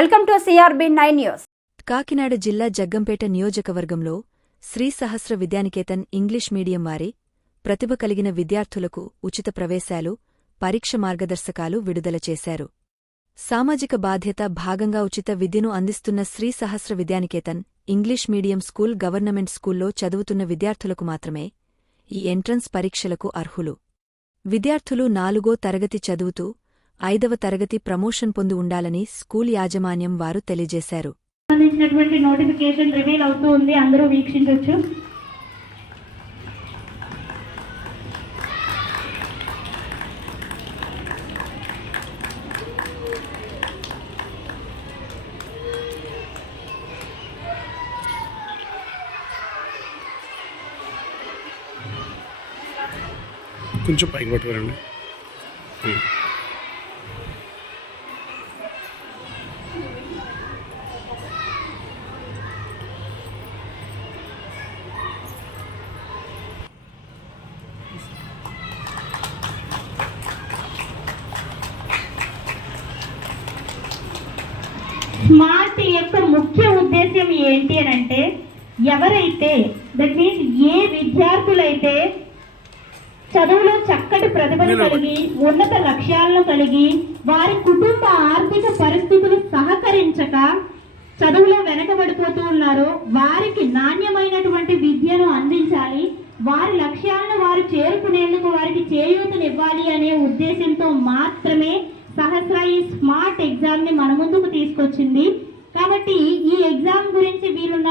Welcome to CRB9 news. Kakinada జిల్లా జగ్గంపేట నియోజకవర్గంలో Shri Sahasra Vidyaniketan English medium వారి ప్రతిభ కలిగిన విద్యార్థులకు ఉచిత ప్రవేశాలు, పరీక్ష మార్గదర్శకాలు విడుదల చేశారు. సామాజిక బాధ్యత భాగంగా ఉచిత విద్యను అందిస్తున్న Shri Sahasra Vidyaniketan English medium school government స్కూల్లో చదువుతున్న విద్యార్థులకు మాత్రమే ఈ ఎంట్రన్స్ పరీక్షలకు అర్హులు. విద్యార్థులు 4వ తరగతి చదువుతూ 5వ తరగతి ప్రమోషన్ పొంది ఉండాలని స్కూల్ యాజమాన్యం వారు తెలియజేశారు. సంబంధించినటువంటి నోటిఫికేషన్ రివీల్ అవుతూ ఉంది, అందరూ వీక్షించవచ్చు. కొంచెం పైకి పట్టుకోరండి. స్మార్ట్ యొక్క ముఖ్య ఉద్దేశం ఏంటి అని అంటే, ఎవరైతే దట్ మీన్స్ ఏ విద్యార్థులైతే చదువులో చక్కటి ప్రతిభను కలిగి ఉన్నత లక్ష్యాలను కలిగి వారి కుటుంబ ఆర్థిక పరిస్థితులు సహకరించక చదువులో వెనకబడిపోతూ ఉన్నారో వారికి నాణ్యమైనటువంటి విద్యను అందించాలి, వారి లక్ష్యాలను వారు చేరుకునేందుకు వారికి చేయూతనివ్వాలి అనే ఉద్దేశంతో మాత్రమే సహస్ర ఈ స్మార్ట్ ఎగ్జామ్ ని మన ముందుకు తీసుకొచ్చింది. కాబట్టి ఈ ఎగ్జామ్ గురించి వీలున్న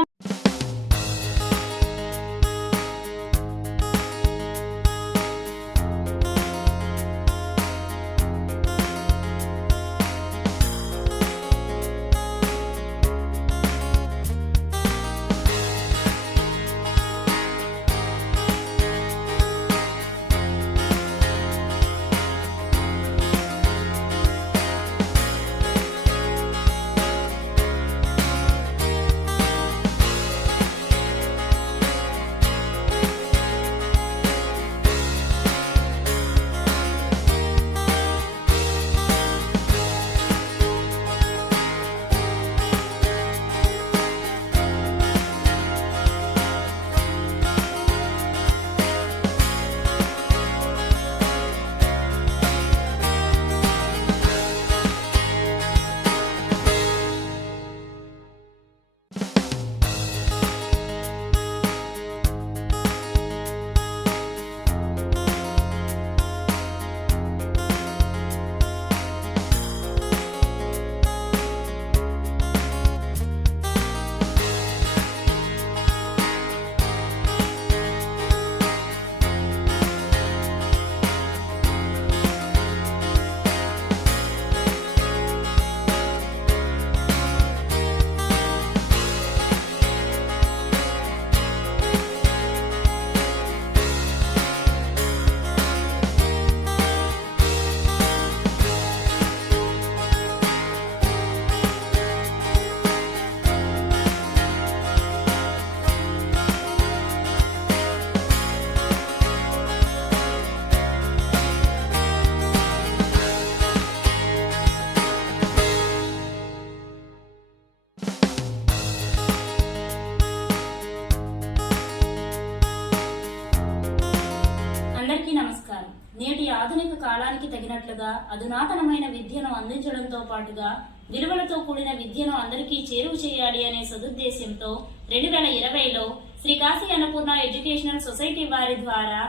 అందరికీ నమస్కారం. నేటి ఆధునిక కాలానికి తగినట్లుగా అధునాతనమైన విద్యను అందించడంతో పాటుగా విలువలతో కూడిన విద్యను అందరికీ చేరువ చేయాలి అనే సదుద్దేశంతో 2020లో శ్రీ కాశీ అన్నపూర్ణ ఎడ్యుకేషనల్ సొసైటీ వారి ద్వారా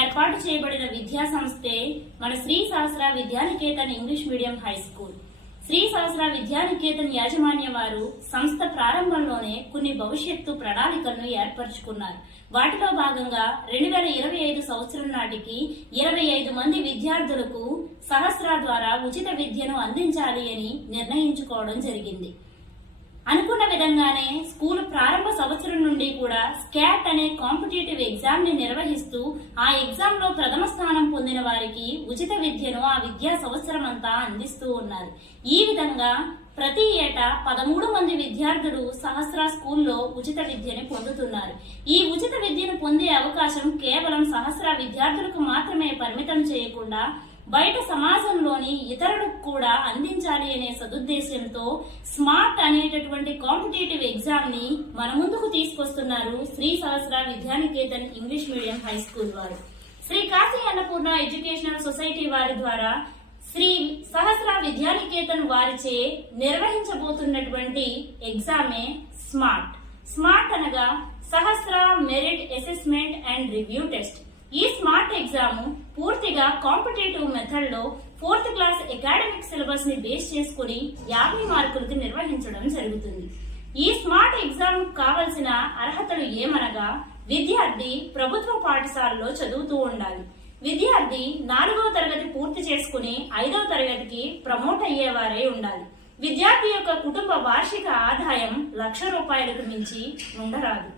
ఏర్పాటు చేయబడిన విద్యా సంస్థే మన Shri Sahasra Vidyaniketan English medium high school. Shri Sahasra Vidyaniketan యాజమాన్య వారు సంస్థ ప్రారంభంలోనే కొన్ని భవిష్యత్తు ప్రణాళికలను ఏర్పరచుకున్నారు. వాటిలో భాగంగా 2025 సంవత్సరం నాటికి 25 మంది విద్యార్థులకు సహస్ర ద్వారా ఉచిత విద్యను అందించాలి అని నిర్ణయించుకోవడం జరిగింది. అనుకున్న విధంగానే స్కూల్ ప్రారంభ సంవత్సరం నుండి కూడా స్కాట్ అనే కాంపిటేటివ్ ఎగ్జామ్ ని నిర్వహిస్తూ ఆ ఎగ్జామ్ లో ప్రథమ స్థానం పొందిన వారికి ఉచిత విద్యను ఆ విద్యా సంవత్సరం అంతా అందిస్తూ ఉన్నారు. ఈ విధంగా ప్రతి ఏటా 13 మంది విద్యార్థులు సహస్ర స్కూల్లో ఉచిత విద్యని పొందుతున్నారు. ఈ ఉచిత విద్యను పొందే అవకాశం కేవలం సహస్ర విద్యార్థులకు మాత్రమే పరిమితం చేయకుండా బయట సమాజంలోని ఇతరులకు కూడా అందించాలి అనే సదుద్దేశంతో స్మార్ట్ అనేటటువంటి కాంపిటేటివ్ ఎగ్జామ్ ని మన ముందుకు తీసుకొస్తున్నారు Shri Sahasra Vidyaniketan English medium high school వారు. శ్రీ కాశీ అన్నపూర్ణ ఎడ్యుకేషనల్ సొసైటీ వారి ద్వారా శ్రీ సహస్ర విద్యానికేతన్ వారిచే నిర్వహించబోతున్నటువంటి ఎగ్జామే స్మార్ట్. స్మార్ట్ అనగా Sahasra merit assessment and review test. ఈ స్మార్ట్ ఎగ్జామ్ పూర్తిగా కాంపిటేటివ్ మెథడ్ లో 4th క్లాస్ అకాడమిక్ సిలబస్ ని బేస్ చేసుకుని 50 మార్కులకు నిర్వహించడం జరుగుతుంది. ఈ స్మార్ట్ ఎగ్జామ్ కావలసిన అర్హతలు ఏమనగా విద్యార్థి ప్రభుత్వ పాఠశాలలో చదువుతూ ఉండాలి. విద్యార్థి 4వ తరగతి పూర్తి చేసుకుని 5వ తరగతికి ప్రమోట్ అయ్యేవారై ఉండాలి. విద్యార్థి యొక్క కుటుంబ వార్షిక ఆదాయం 1,00,000 రూపాయలకు మించి ఉండరాదు.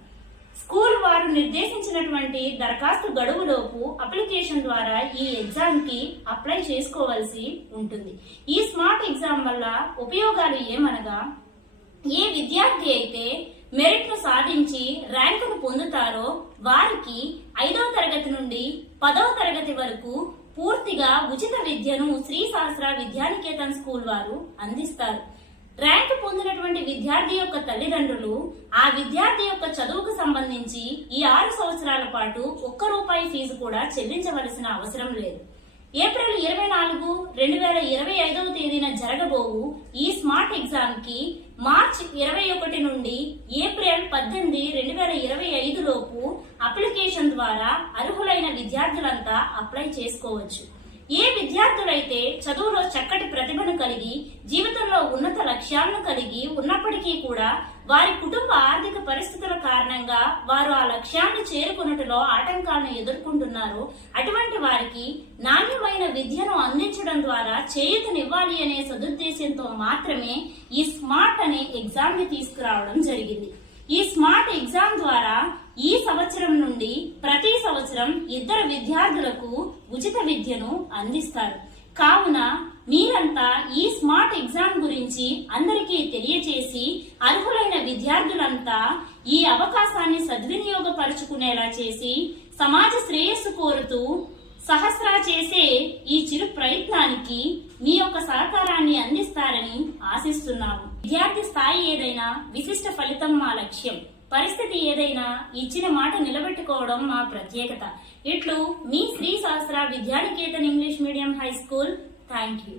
స్కూల్ వారు నిర్దేశించినటువంటి దరఖాస్తు గడువులోపు అప్లికేషన్ ద్వారా ఈ ఎగ్జామ్ కి అప్లై చేసుకోవాల్సి ఉంటుంది. ఈ స్మార్ట్ ఎగ్జామ్ వల్ల ఉపయోగాలు ఏమనగా ఏ విద్యార్థి అయితే మెరిట్ ను సాధించి ర్యాంకును పొందుతారో వారికి 5వ తరగతి నుండి 10వ తరగతి వరకు పూర్తిగా ఉచిత విద్యను శ్రీ సహస్ర విద్యానికేతన్ స్కూల్ వారు అందిస్తారు. ర్యాంకు పొందినటువంటి విద్యార్థి యొక్క తల్లిదండ్రులు ఆ విద్యార్థి యొక్క చదువుకు సంబంధించి ఈ 6 సంవత్సరాల పాటు ₹1 ఫీజు కూడా చెల్లించవలసిన అవసరం లేదు. ఏప్రిల్ 24, 2025వ తేదీన జరగబోవు ఈ స్మార్ట్ ఎగ్జామ్ కి మార్చ్ 21 నుండి ఏప్రిల్ 18, 2025 లోపు అప్లికేషన్ ద్వారా అర్హులైన విద్యార్థులంతా అప్లై చేసుకోవచ్చు. ఏ విద్యార్థులైతే చదువులో చక్కటి ప్రతిభను కలిగి జీవితంలో ఉన్నత లక్ష్యాలను కలిగి ఉన్నప్పటికీ కూడా వారి కుటుంబ ఆర్థిక పరిస్థితుల కారణంగా వారు ఆ లక్ష్యాన్ని చేరుకున్నట్టులో ఆటంకాలను ఎదుర్కొంటున్నారు, అటువంటి వారికి నాణ్యమైన విద్యను అందించడం ద్వారా చేయూతనివ్వాలి అనే సదుద్దేశంతో మాత్రమే ఈ స్మార్ట్ అనే ఎగ్జామ్ ని తీసుకురావడం జరిగింది. ఈ స్మార్ట్ ఎగ్జామ్ ద్వారా ఈ సంవత్సరం నుండి ప్రతి సంవత్సరం 2 విద్యార్థులకు ఉచిత విద్యను అందిస్తారు. కావున మీరంతా ఈ స్మార్ట్ ఎగ్జామ్ గురించి అందరికీ తెలియచేసి అర్హులైన విద్యార్థులంతా ఈ అవకాశాన్ని సద్వినియోగపరుచుకునేలా చేసి సమాజ శ్రేయస్సు కోరుతూ సహస్ర చేసే ఈ చిరు ప్రయత్నానికి మీ యొక్క సహకారాన్ని అందిస్తారని ఆశిస్తున్నాము. విద్యార్థి స్థాయి ఏదైనా విశిష్ట ఫలితం మా లక్ష్యం. పరిస్థితి ఏదైనా ఇచ్చిన మాట నిలబెట్టుకోవడం మా ప్రత్యేకత. ఇట్లు మీ Shri Sahasra Vidyaniketan English medium high school. Thank you.